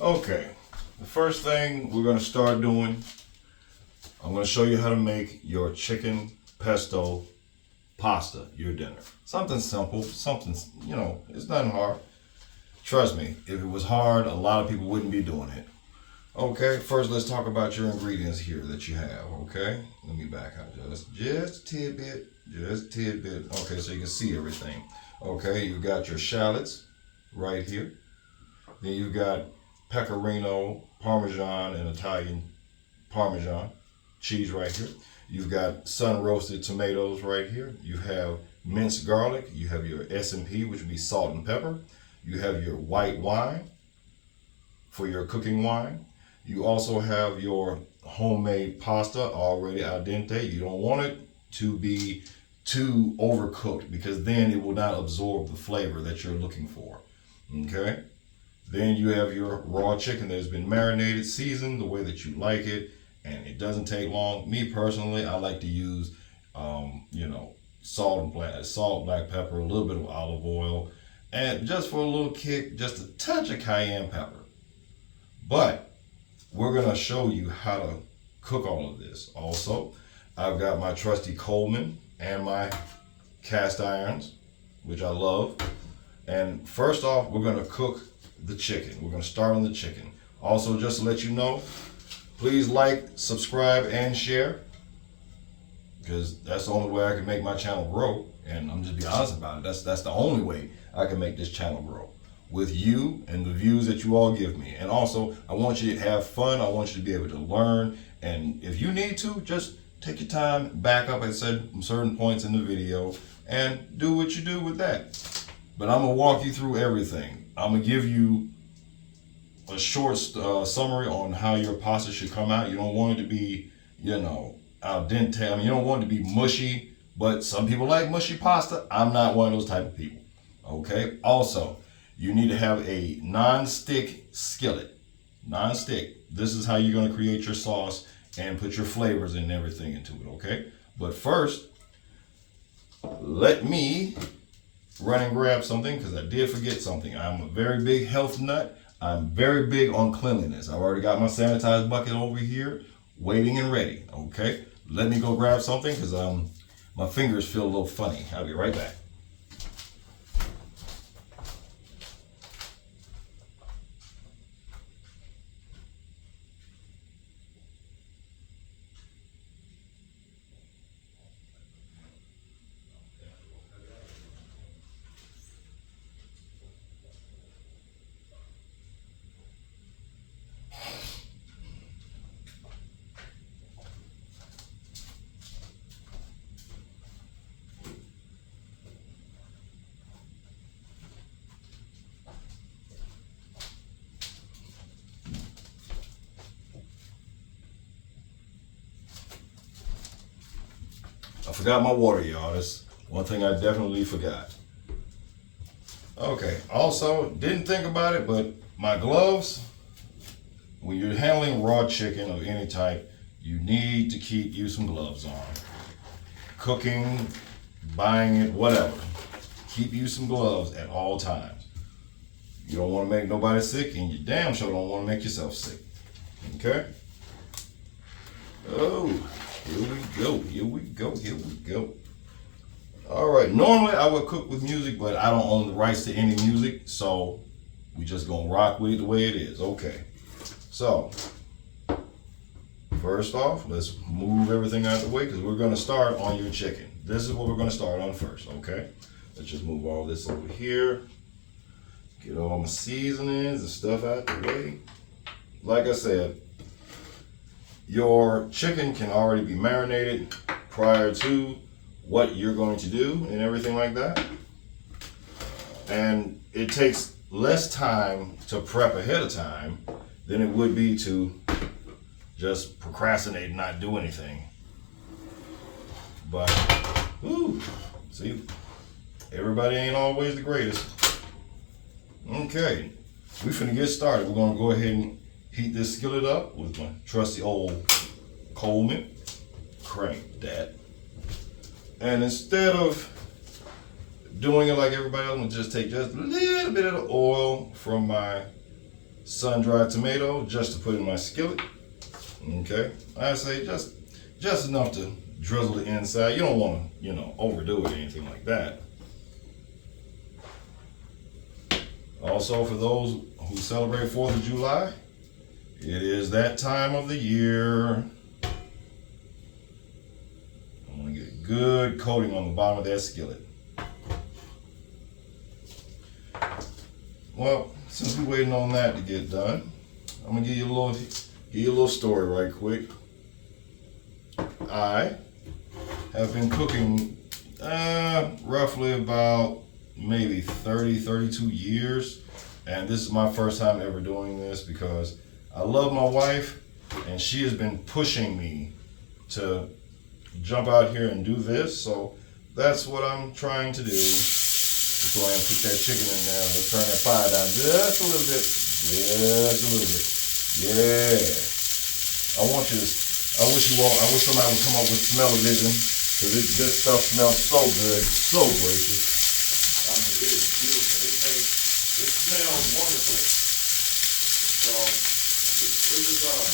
Okay, the first thing we're gonna start doing, I'm gonna show you how to make your chicken pesto pasta, your dinner. Something simple, something, it's nothing hard. Trust me, if it was hard, a lot of people wouldn't be doing it. Okay, first let's talk about your ingredients here that you have, okay? Let me back out just a tidbit, just a tidbit. Okay, so you can see everything. Okay, you've got your shallots right here. Then you've got pecorino, parmesan, and Italian parmesan cheese right here. You've got sun roasted tomatoes right here. You have minced garlic. You have your S&P, which would be salt and pepper. You have your white wine for your cooking wine. You also have your homemade pasta already al dente. You don't want it to be too overcooked because then it will not absorb the flavor that you're looking for. Okay? Then you have your raw chicken that has been marinated, seasoned the way that you like it, and it doesn't take long. Me personally, I like to use, salt, black pepper, a little bit of olive oil, and just for a little kick, just a touch of cayenne pepper. But we're gonna show you how to cook all of this. Also, I've got my trusty Coleman and my cast irons, which I love. And first off, we're gonna cook the chicken. We're gonna start on the chicken. Also, just to let you know, please like, subscribe, and share, because that's the only way I can make my channel grow. And I'm just be honest about it. That's the only way I can make this channel grow, with you and the views that you all give me. And also, I want you to have fun. I want you to be able to learn. And if you need to, just take your time, back up at certain points in the video, and do what you do with that. But I'm gonna walk you through everything. I'm gonna give you a short summary on how your pasta should come out. You don't want it to be, al dente. I mean, you don't want it to be mushy, but some people like mushy pasta. I'm not one of those type of people. Okay. Also, you need to have a non-stick skillet. Non-stick. This is how you're going to create your sauce and put your flavors and everything into it. Okay. But first, let me run and grab something because I did forget something. I'm a very big health nut. I'm very big on cleanliness. I've already got my sanitized bucket over here waiting and ready. Okay, let me go grab something because my fingers feel a little funny. I'll be right back. I forgot my water, y'all. That's one thing I definitely forgot. Okay, also, didn't think about it, but my gloves, when you're handling raw chicken of any type, you need to keep you some gloves on. Cooking, buying it, whatever. Keep you some gloves at all times. You don't want to make nobody sick, and you damn sure don't want to make yourself sick. Okay? Oh. Here we go, here we go, here we go. All right, normally I would cook with music, but I don't own the rights to any music, so we just gonna rock with it the way it is. Okay, so first off, let's move everything out of the way because we're gonna start on your chicken. This is what we're gonna start on first, okay? Let's just move all this over here. Get all my seasonings and stuff out the way. Like I said, your chicken can already be marinated prior to what you're going to do and everything like that. And it takes less time to prep ahead of time than it would be to just procrastinate and not do anything. But, see, everybody ain't always the greatest. Okay, we finna get started. We're gonna go ahead and heat this skillet up with my trusty old Coleman. Crank that. And instead of doing it like everybody else, I'm gonna just take just a little bit of the oil from my sun-dried tomato just to put in my skillet. Okay, I say just enough to drizzle the inside. You don't want to, overdo it or anything like that. Also, for those who celebrate 4th of July, it is that time of the year. I'm gonna get a good coating on the bottom of that skillet. Well, since we're waiting on that to get done, I'm gonna give you a little story right quick. I have been cooking roughly about maybe 32 years, and this is my first time ever doing this because I love my wife and she has been pushing me to jump out here and do this, so that's what I'm trying to do. Let's go ahead and put that chicken in there. Let's turn that fire down just a little bit. Just a little bit. Yeah. I wish somebody would come up with smell-o-vision, because this stuff smells so good, so gracious. I mean, it is beautiful. It smells wonderful. So, we're just gonna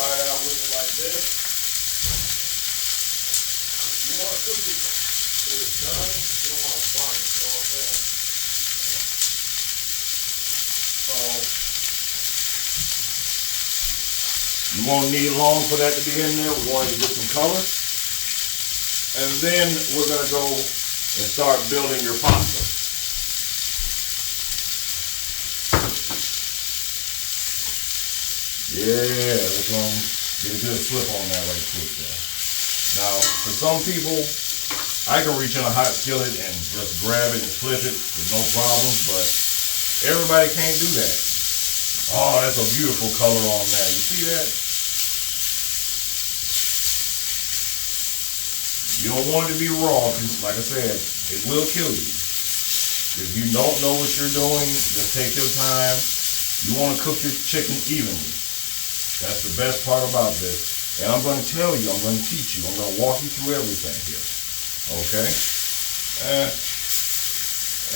ride out with it like this. You want to cook it till it's done. You don't want to burn it. You know what I'm saying? So, you won't need long for that to be in there. We're going to get some color. And then we're going to go and start building your pasta. Yeah, let's go and get a good flip on that right quick there. Now, for some people, I can reach in a hot skillet and just grab it and flip it with no problems, but everybody can't do that. Oh, that's a beautiful color on that. You see that? You don't want it to be raw because, like I said, it will kill you. If you don't know what you're doing, just take your time. You want to cook your chicken evenly. That's the best part about this. And I'm going to tell you, I'm going to teach you, I'm going to walk you through everything here. Okay?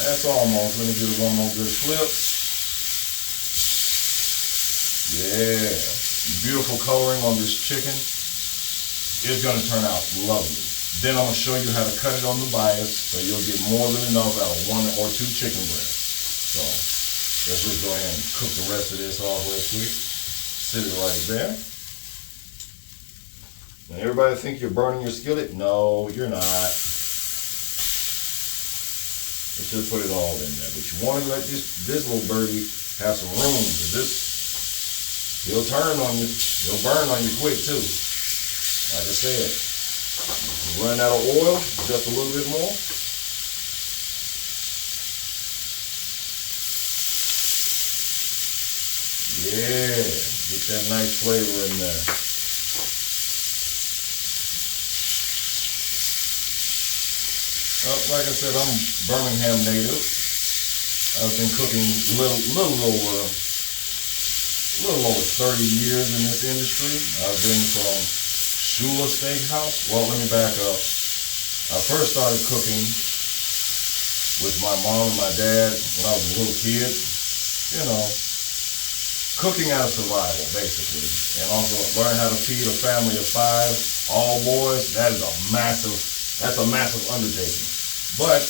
That's almost. Let me do one more good flip. Yeah. Beautiful coloring on this chicken. It's going to turn out lovely. Then I'm going to show you how to cut it on the bias so you'll get more than enough out of 1 or 2 chicken breasts. So let's just go ahead and cook the rest of this off real quick. Sit it right there. Now everybody think you're burning your skillet? No, you're not. Let's just put it all in there. But you want to let this little birdie have some room, because he'll turn on you. He'll burn on you quick too. Like I said, run out of oil, just a little bit more. Yeah, get that nice flavor in there. Like I said, I'm Birmingham native. I've been cooking little over 30 years in this industry. I've been from Shula Steakhouse. Well, let me back up. I first started cooking with my mom and my dad when I was a little kid. You know, cooking out of survival, basically. And also learn how to feed a family of 5, all boys. That's a massive undertaking. But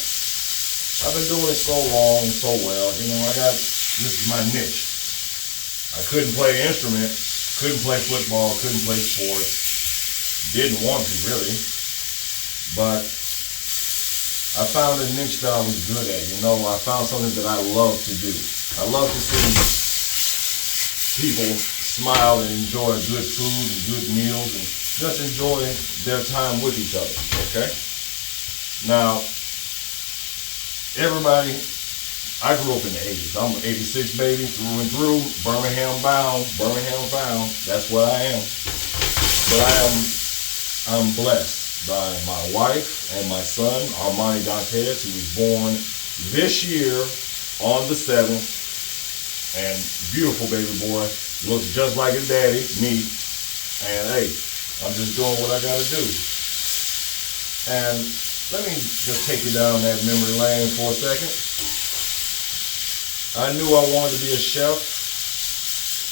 I've been doing it so long and so well. You know, this is my niche. I couldn't play an instrument, couldn't play football, couldn't play sports. Didn't want to, really. But I found a niche that I was good at. You know, I found something that I love to do. I love to see people smile and enjoy good food and good meals and just enjoy their time with each other, okay? Now, everybody, I grew up in the 80s. I'm an 86 baby, through and through, Birmingham bound, that's what I am. But I'm blessed by my wife and my son, Armani Dantes, who was born this year on the 7th. And beautiful baby boy, looks just like his daddy, me. And hey, I'm just doing what I gotta do. And let me just take you down that memory lane for a second. I knew I wanted to be a chef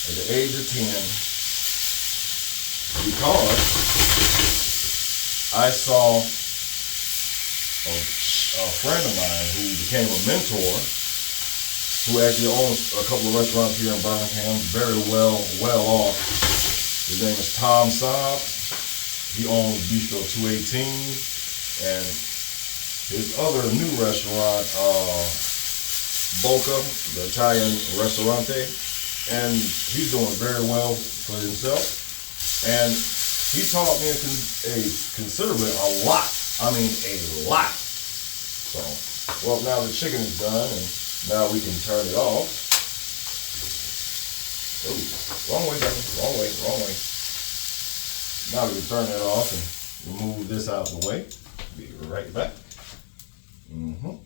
at the age of 10 because I saw a friend of mine who became a mentor, who actually owns a couple of restaurants here in Birmingham, very well off. His name is Tom Saab. He owns Bistro 218, and his other new restaurant, Boca, the Italian restaurante, and he's doing very well for himself. And he taught me considerably a lot. I mean, a lot. So, well, now the chicken is done, and now we can turn it off. Oh, wrong way, baby. Wrong way, wrong way. Now we can turn that off and remove this out of the way. Be right back. Mm-hmm.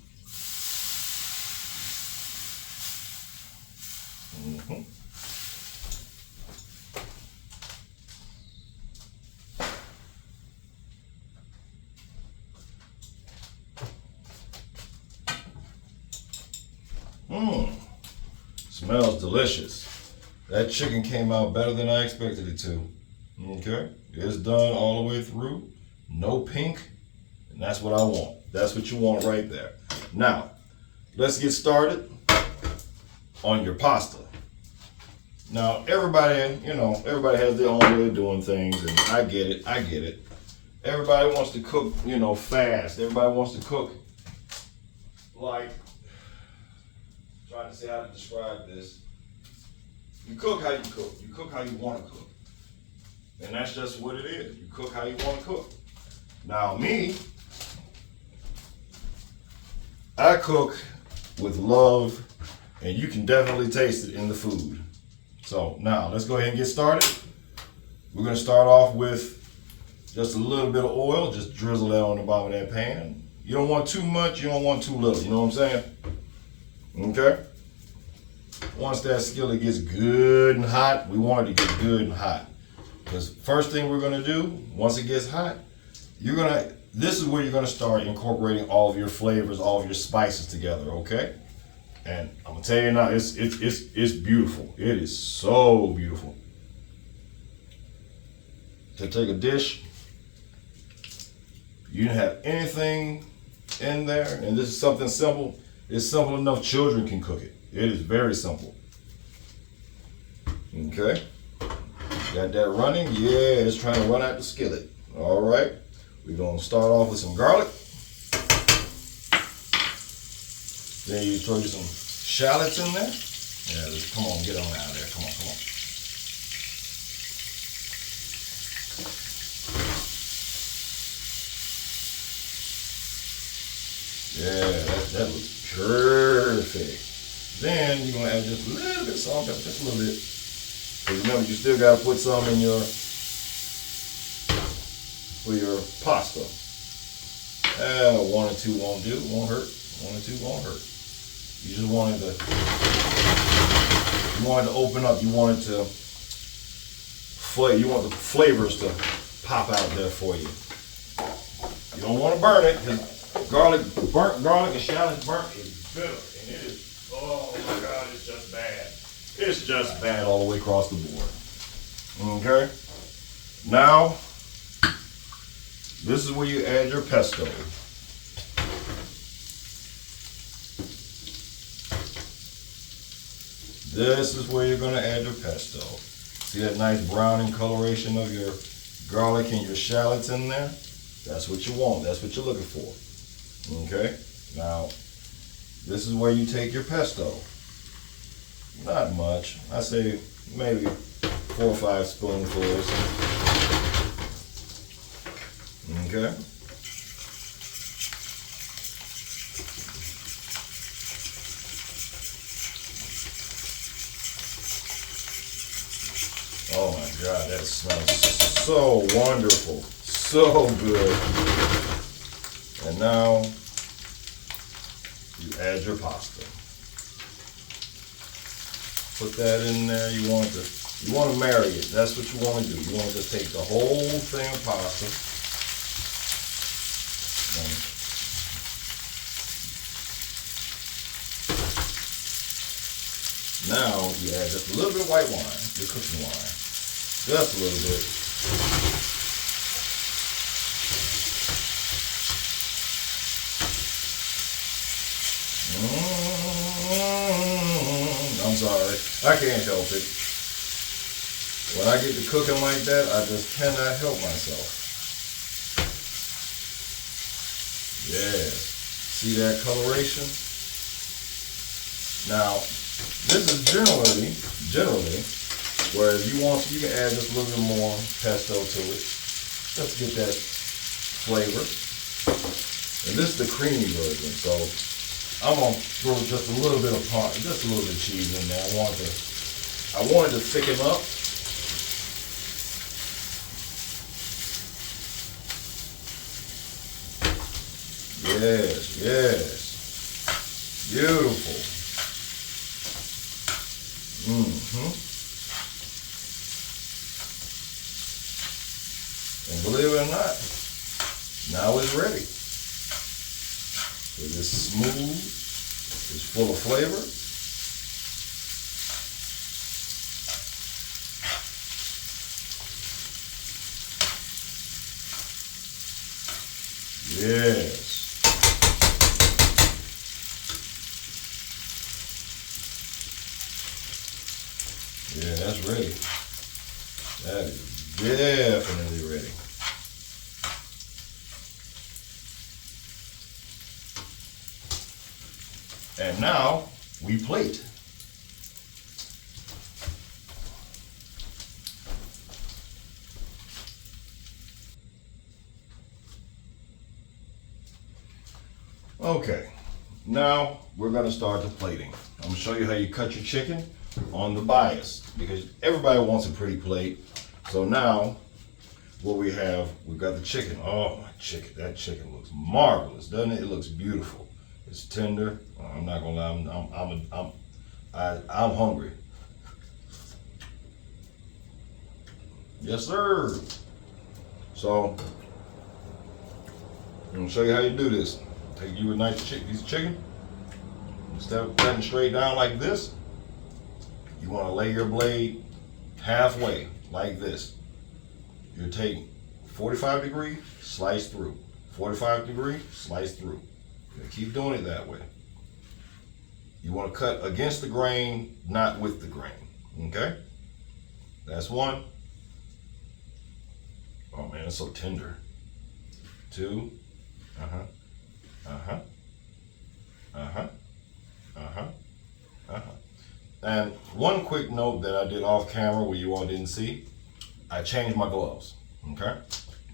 Mm-hmm. Mmm. Smells delicious. That chicken came out better than I expected it to. Okay? It's done all the way through. No pink. And that's what I want. That's what you want right there. Now, let's get started on your pasta. Now, everybody has their own way of doing things, and I get it. Everybody wants to cook, fast. Everybody wants to cook like, trying to say how to describe this. You cook how you cook. You cook how you want to cook. And that's just what it is. You cook how you want to cook. Now, me, I cook with love, and you can definitely taste it in the food. So now let's go ahead and get started. We're going to start off with just a little bit of oil. Just drizzle that on the bottom of that pan. You don't want too much, you don't want too little. You know what I'm saying? Okay? Once that skillet gets good and hot, we want it to get good and hot. Because first thing we're going to do, once it gets hot, this is where you're going to start incorporating all of your flavors, all of your spices together, okay? And I'm gonna tell you now, it's beautiful. It is so beautiful. To take a dish, you didn't have anything in there, and this is something simple. It's simple enough children can cook it. It is very simple. Okay, got that running? Yeah, it's trying to run out the skillet. All right, we're gonna start off with some garlic. Then you throw you some shallots in there. Yeah, come on, get on out of there. Come on. Yeah, that looks perfect. Then you're gonna add just a little bit of salt, just a little bit. Because remember, you still gotta put some in for your pasta. 1 or 2 won't do, won't hurt. 1 or 2 won't hurt. You just wanted to open up. You want the flavors to pop out there for you. You don't want to burn it, because burnt garlic and shallots burnt is bitter, and it is, oh my God, it's just bad. It's just bad all the way across the board. Okay? Now, this is where you add your pesto. This is where you're going to add your pesto. See that nice browning coloration of your garlic and your shallots in there? That's what you want. That's what you're looking for. Okay? Now, this is where you take your pesto. Not much. I say maybe 4 or 5 spoonfuls. Okay? Oh my God, that smells so wonderful, so good. And now you add your pasta. Put that in there. You want to marry it. That's what you want to do. You want to just take the whole thing of pasta and Now you add just a little bit of white wine, your cooking wine. Just a little bit. I'm sorry, I can't help it. When I get to cooking like that, I just cannot help myself. Yes. See that coloration? Now, this is generally, where if you want to, you can add just a little bit more pesto to it. Let's get that flavor. And this is the creamy version, so I'm gonna throw just a little bit of just a little bit of cheese in there. I wanted to thicken up. Yes, yes. Beautiful. And believe it or not, now it's ready. It is smooth, it's full of flavor. Yes. Yeah, that's ready. That is definitely ready. And now we plate. Okay, now we're gonna start the plating. I'm gonna show you how you cut your chicken on the bias, because everybody wants a pretty plate. So now what we've got the chicken. Oh, my chicken, that chicken looks marvelous, doesn't it? It looks beautiful. It's tender. I'm not gonna lie, I'm hungry. Yes, sir. So I'm gonna show you how you do this. Take you a nice piece of chicken. Instead of cutting straight down like this, you want to lay your blade halfway like this. You take 45 degree, slice through. 45 degree, slice through. You keep doing it that way. You want to cut against the grain, not with the grain. Okay? That's one. Oh man, it's so tender. Two. And one quick note that I did off camera where you all didn't see, I changed my gloves. Okay?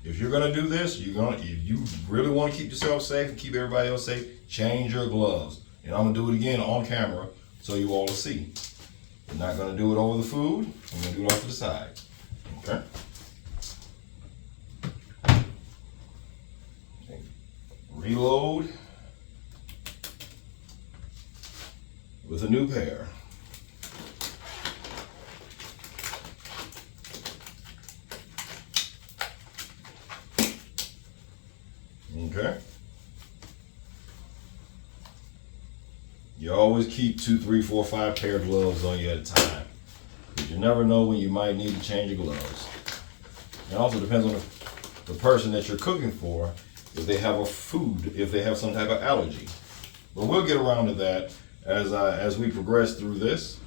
If you're gonna do this, if you really want to keep yourself safe and keep everybody else safe, change your gloves. And I'm gonna do it again on camera so you all will see. We're not gonna do it over the food. I'm gonna do it off to the side. Okay? Reload with a new pair. Okay. You always keep 2, 3, 4, 5 pair of gloves on you at a time, because you never know when you might need to change your gloves. It also depends on the person that you're cooking for, if they have if they have some type of allergy. But we'll get around to that as we progress through this.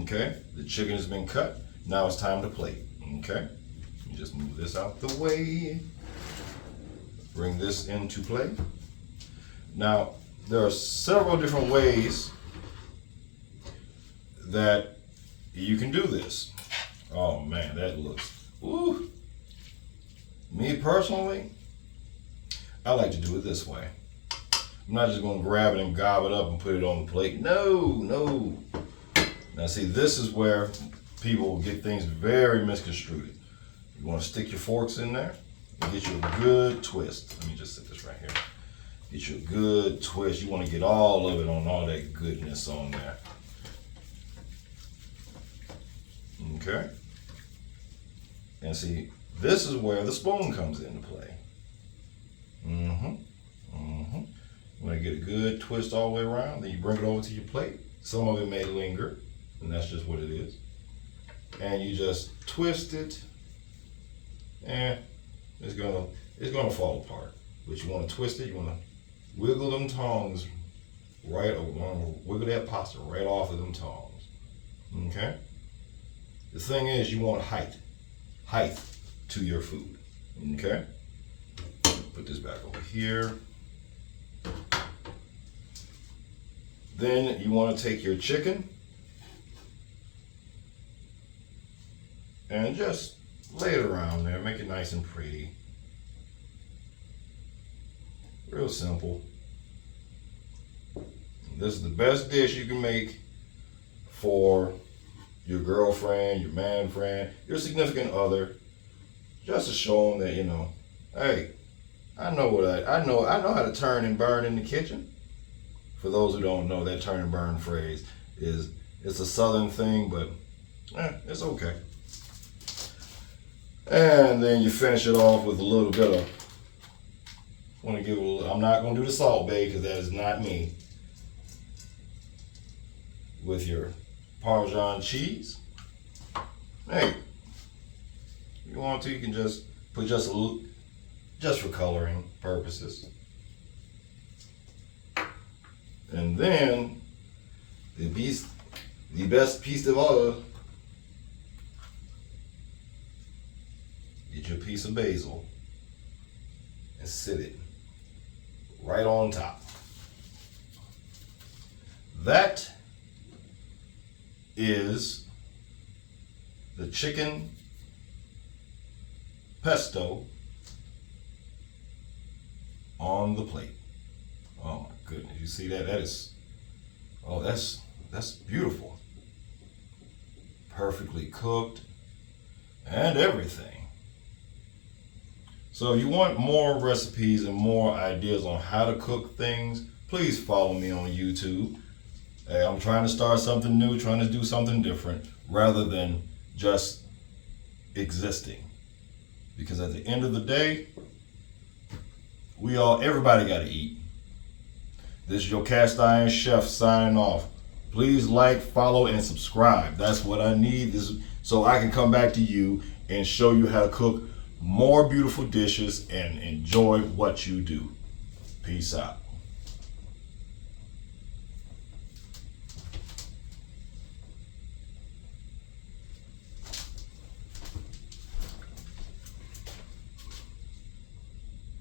Okay, the chicken has been cut. Now it's time to plate. Okay, you just move this out the way. Bring this into play. Now, there are several different ways that you can do this. Oh man, that looks, ooh. Me personally, I like to do it this way. I'm not just gonna grab it and gob it up and put it on the plate. No, no. Now see, this is where people get things very misconstrued. You wanna stick your forks in there and get you a good twist. Let me just sit this right here. Get you a good twist. You wanna get all of it on, all that goodness on there. Okay? And see, this is where the spoon comes into play. You want to get a good twist all the way around, then you bring it over to your plate. Some of it may linger, and that's just what it is. And you just twist it, and it's gonna fall apart. But you want to twist it. You want to wiggle them tongs right, or wiggle that pasta right off of them tongs. Okay. The thing is, you want height to your food. Okay. Put this back over here. Then you want to take your chicken and just lay it around there. Make it nice and pretty. Real simple. This is the best dish you can make for your girlfriend, your man friend, your significant other, just to show them that, you know, hey, I know how to turn and burn in the kitchen. For those who don't know, that turn and burn phrase it's a southern thing, but it's okay. And then you finish it off with a little bit of, I'm not going to do the Salt Bae because that is not me. With your Parmesan cheese. Hey, if you want to, you can just put just a little, just for coloring purposes. And then the best piece of all, get your piece of basil and sit it right on top. That is the chicken pesto on the plate. Oh my goodness, you see that? That is, oh, that's beautiful. Perfectly cooked and everything. So if you want more recipes and more ideas on how to cook things, please follow me on YouTube. Hey, I'm trying to start something new, trying to do something different, rather than just existing. Because at the end of the day, everybody got to eat. This is your Cast Iron Chef signing off. Please like, follow, and subscribe. That's what I need, so I can come back to you and show you how to cook more beautiful dishes and enjoy what you do. Peace out.